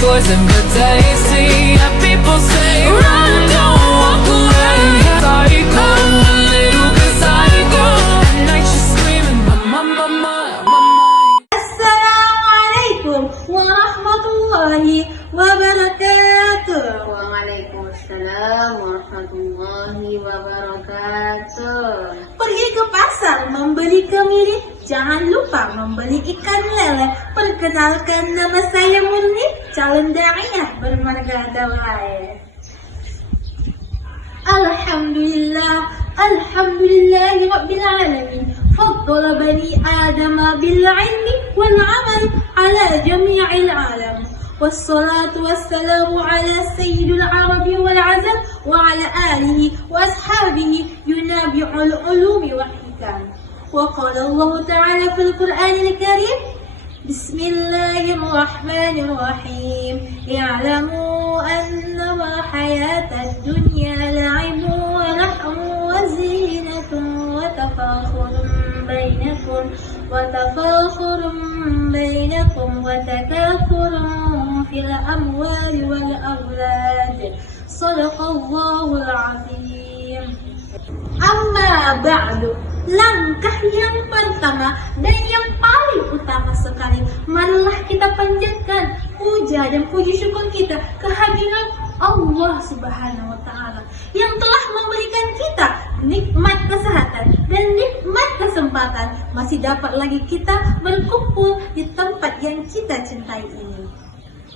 poison but tasty. Yeah, people say run, don't walk away. Psycho, a little bit psycho. At night she's screaming, mama, mama, mama. Assalamualaikum warahmatullahi wabarakatuh. Waalaikumsalam warahmatullahi wabarakatuh. Pergi ke pasar membeli kemiri, jangan lupa membeli ikan lele. Perkenalkan, nama saya Murni, calon da'iyah bermarga Dawai. Alhamdulillahi Rabbil Alamin. Faddala bani Adama bil ilmi wal amal ala jami'il alam. Wassalatu wassalamu ala sayyidil arabi wal azam wa ala alihi wa ashabihi yunabi'ul ulumi wal hikam. Wa qala Allah ta'ala fil Qur'anil Karim, Bismillahirrahmanirrahim. Ya'lamu annama hayatad dunya la'ibun wa lahwun wa zinatun wa tafakhurun bainakum wa takathurun fil amwali wal awlad. Shadaqallahul azim. Amma ba'du, langkah yang pertama dan yang paling utama sekali, marilah kita panjatkan puja dan puji syukur kita kehadiran Allah Subhanahu wa Ta'ala yang telah memberikan kita nikmat kesehatan dan nikmat kesempatan, masih dapat lagi kita berkumpul di tempat yang kita cintai ini.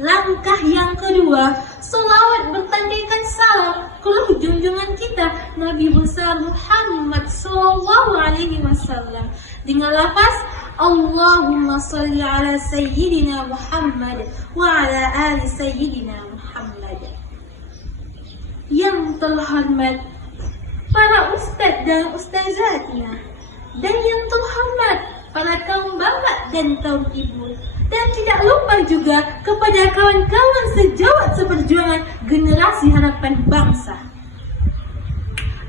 Langkah yang kedua, selawat bertandaikan salam ke junjungan kita Nabi besar Muhammad sallallahu alaihi wasallam dengan lafaz Allahumma sholli ala sayyidina Muhammad wa ala ali sayyidina Muhammad. Yang terhormat para ustadz dan ustazatnya, dan yang terhormat para kaum bapak dan kaum ibu, dan tidak lupa juga kepada kawan-kawan sejawat seperjuangan generasi harapan bangsa.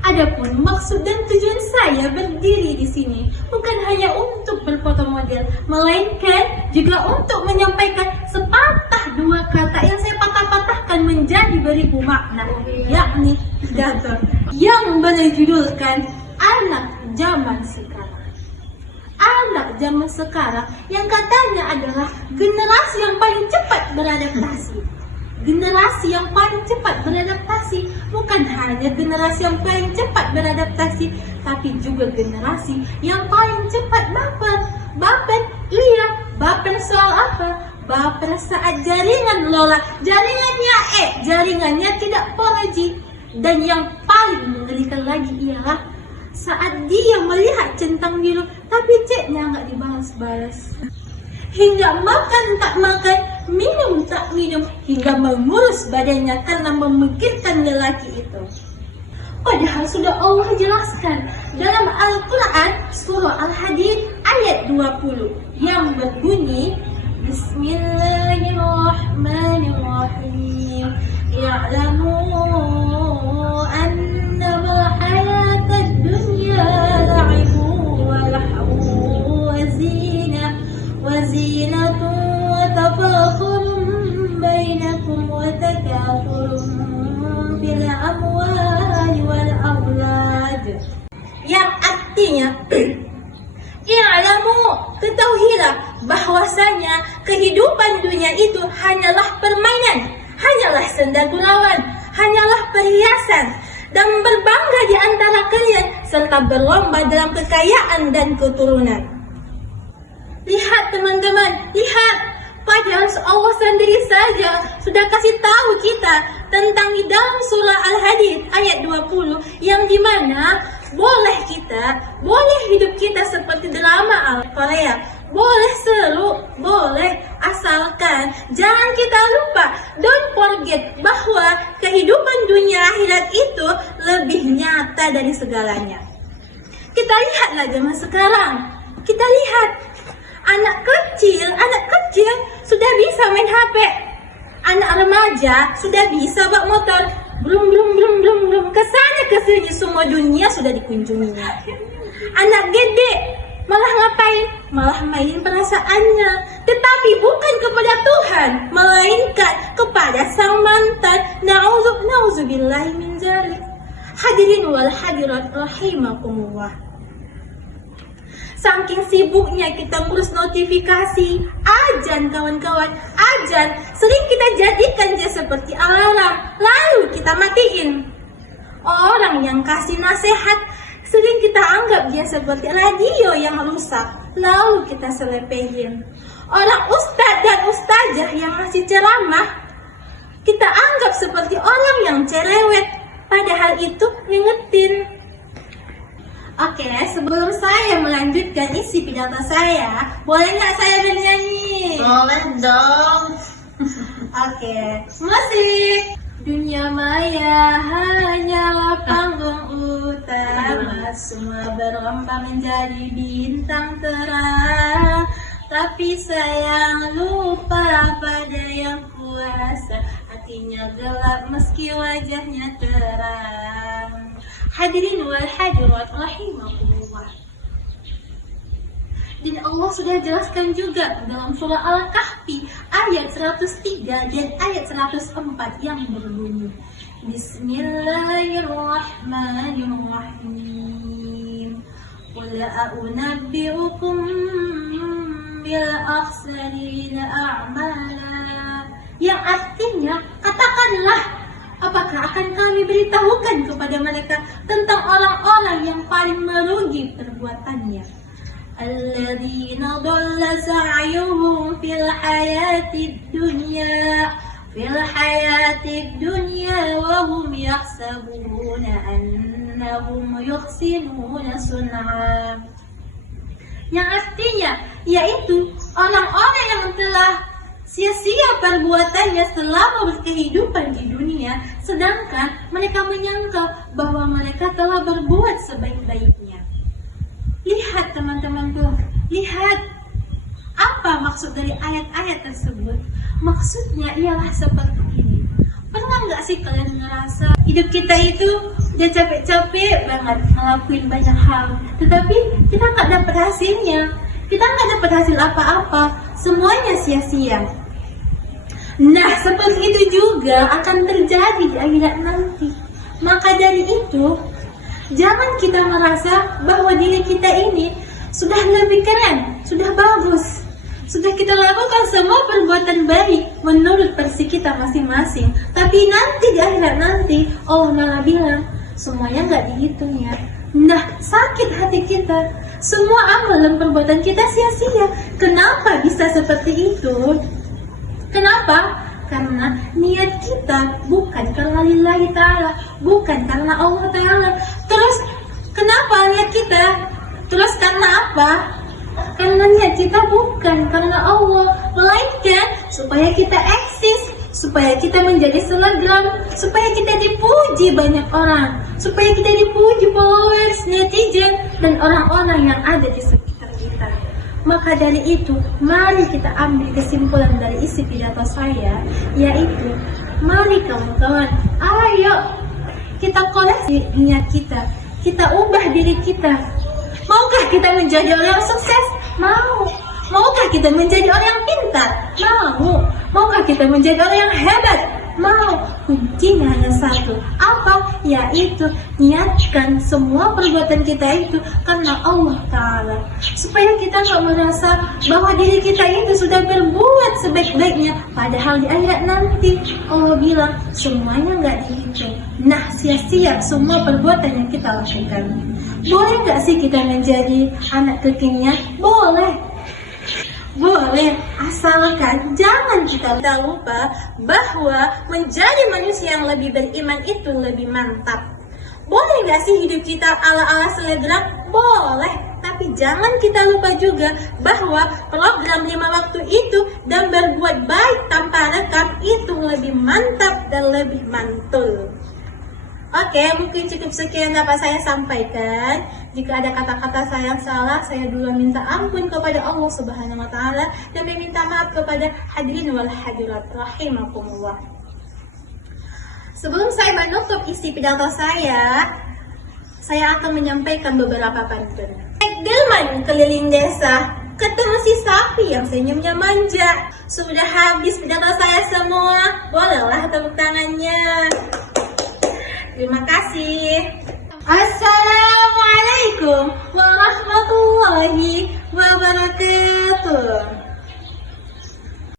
Adapun maksud dan tujuan saya berdiri di sini bukan hanya untuk berfoto model, melainkan juga untuk menyampaikan sepatah dua kata yang saya patah-patahkan menjadi beribu makna, yakni pidato yang berjudulkan anak zaman sekarang. Anak zaman sekarang yang katanya adalah generasi yang paling cepat beradaptasi. Generasi yang paling cepat beradaptasi, bukan hanya generasi yang paling cepat beradaptasi, tapi juga generasi yang paling cepat baper. Baper, iya, baper soal apa? Baper saat jaringan lola, jaringannya tidak 4G. Dan yang paling mengerikan lagi ialah saat dia melihat centang biru, tapi chatnya nggak dibalas-balas. Hingga makan tak makan, minum tak minum, hingga mengurus badannya karena memikirkan lelaki itu. Padahal sudah Allah jelaskan dalam Al-Quran surah Al-Hadid ayat 20 yang berbunyi Bismillahirrahmanirrahim. Ya'lamu annama hayatad dunya la'ibun wa lahwun wa zinatun wa tafakhurun bainakum wa takathurun fil amwali wal awlad. Yang artinya I'lamu, ketahuilah bahwasanya kehidupan dunia itu hanyalah permainan, hanyalah senda gurauan, hanyalah perhiasan, dan berbangga di antara kalian serta berlomba dalam kekayaan dan keturunan. Lihat teman-teman, lihat, padahal Allah sendiri saja sudah kasih tahu kita tentang di dalam surah Al-Hadid ayat 20 yang dimana boleh hidup kita seperti drama Korea, boleh seru, boleh, asalkan jangan kita lupa, don't forget bahwa kehidupan dunia akhirat itu lebih nyata dari segalanya. Kita lihatlah zaman sekarang, kita lihat anak kecil sudah bisa main HP, anak remaja sudah bisa bawa motor, belum kesana kesini semua dunia sudah dikunjunginya. Anak gede malah ngapain? Malah mainin perasaannya. Tetapi tapi bukan kepada Tuhan, melainkan kepada sang mantan. Nauzubillahi min dzalik. Hadirin wal hadirat rahimakumullah. Saking sibuknya kita ngurus notifikasi, azan kawan-kawan, azan sering kita jadikan dia seperti alarm, lalu kita matiin. Orang yang kasih nasihat sering kita anggap dia seperti radio yang rusak, lalu kita selepehin. Orang ustadz dan ustazah yang ngasih ceramah, kita anggap seperti orang yang cerewet, padahal itu ngingetin. Oke, sebelum saya melanjutkan isi pidato saya, boleh nggak saya bernyanyi? Boleh dong. Oke, musik. Dunia maya hanyalah panggung utama, semua berlomba menjadi bintang terang. Tapi sayang lupa pada yang kuasa, hatinya gelap meski wajahnya terang. Hadirin wal hadirat rahimakumullah. Dan Allah sudah jelaskan juga dalam surah Al-Kahfi ayat 103 dan ayat 104 yang berbunyi Bismillahirrahmanirrahim. Qul a'unabbi'ukum bil akhsarina a'mala. Yang artinya, katakanlah, apakah akan kami beritahukan kepada mereka tentang orang-orang yang paling merugi perbuatannya? Alladzina dhalla sa'yuhum fil hayatid dunya wa hum yahsabuna annahum yuhsinuna sun'a. Yang artinya yaitu orang-orang yang telah sia-sia perbuatannya selama berkehidupan di dunia, sedangkan mereka menyangka bahwa mereka telah berbuat sebaik-baiknya. Lihat teman-temanku, lihat apa maksud dari ayat-ayat tersebut. Maksudnya ialah seperti ini. Pernah nggak sih kalian ngerasa hidup kita itu udah capek-capek banget ngelakuin banyak hal, tetapi kita nggak dapat hasilnya, kita nggak dapat hasil apa-apa, semuanya sia-sia. Nah, seperti itu juga akan terjadi di akhirat nanti. Maka dari itu, jangan kita merasa bahwa diri kita ini sudah lebih keren, sudah bagus, sudah kita lakukan semua perbuatan baik menurut versi kita masing-masing. Tapi nanti di akhirat nanti, Allah malah bilang, semuanya nggak dihitung ya. Nah, sakit hati kita, semua amal dan perbuatan kita sia-sia. Kenapa bisa seperti itu? Kenapa? Karena niat kita bukan karena lillahi ta'ala, bukan karena Allah ta'ala. Terus kenapa niat kita? Terus karena apa? Karena niat kita bukan karena Allah, melainkan supaya kita eksis, supaya kita menjadi selebgram, supaya kita dipuji banyak orang, supaya kita dipuji followers, netizen, dan orang-orang yang ada di sekitar kita. Maka dari itu, mari kita ambil kesimpulan dari isi pidato saya, yaitu, mari kawan-kawan, ayo kita koleksi niat kita ubah diri kita. Maukah kita menjadi orang yang sukses? Mau. Maukah kita menjadi orang yang pintar? Mau. Maukah kita menjadi orang yang hebat? Mau. Kuncinya hanya satu. Apa? Yaitu niatkan semua perbuatan kita itu karena Allah Ta'ala. Supaya kita gak merasa bahwa diri kita itu sudah berbuat sebaik-baiknya, padahal di akhirat nanti Allah bilang semuanya gak dihitung. Nah, sia-sia semua perbuatan yang kita lakukan. Boleh gak sih kita menjadi anak kekinian? Boleh. Boleh, asalkan jangan kita lupa bahwa menjadi manusia yang lebih beriman itu lebih mantap. Boleh gak sih hidup kita ala-ala selebgram? Boleh, tapi jangan kita lupa juga bahwa program 5 waktu itu dan berbuat baik tanpa rekam itu lebih mantap dan lebih mantul. Oke, mungkin cukup sekian dapat saya sampaikan. Jika ada kata-kata saya yang salah, saya dulu minta ampun kepada Allah Subhanahu wa Ta'ala dan meminta maaf kepada hadirin wal hadirat rahimakumullah. Sebelum saya menutup isi pidato saya akan menyampaikan beberapa pantun. Naik delman keliling desa, ketemu si sapi yang senyumnya manja. Sudah habis data saya semua. Bolehlah tepuk tangannya. Terima kasih. Assalamualaikum warahmatullahi wabarakatuh.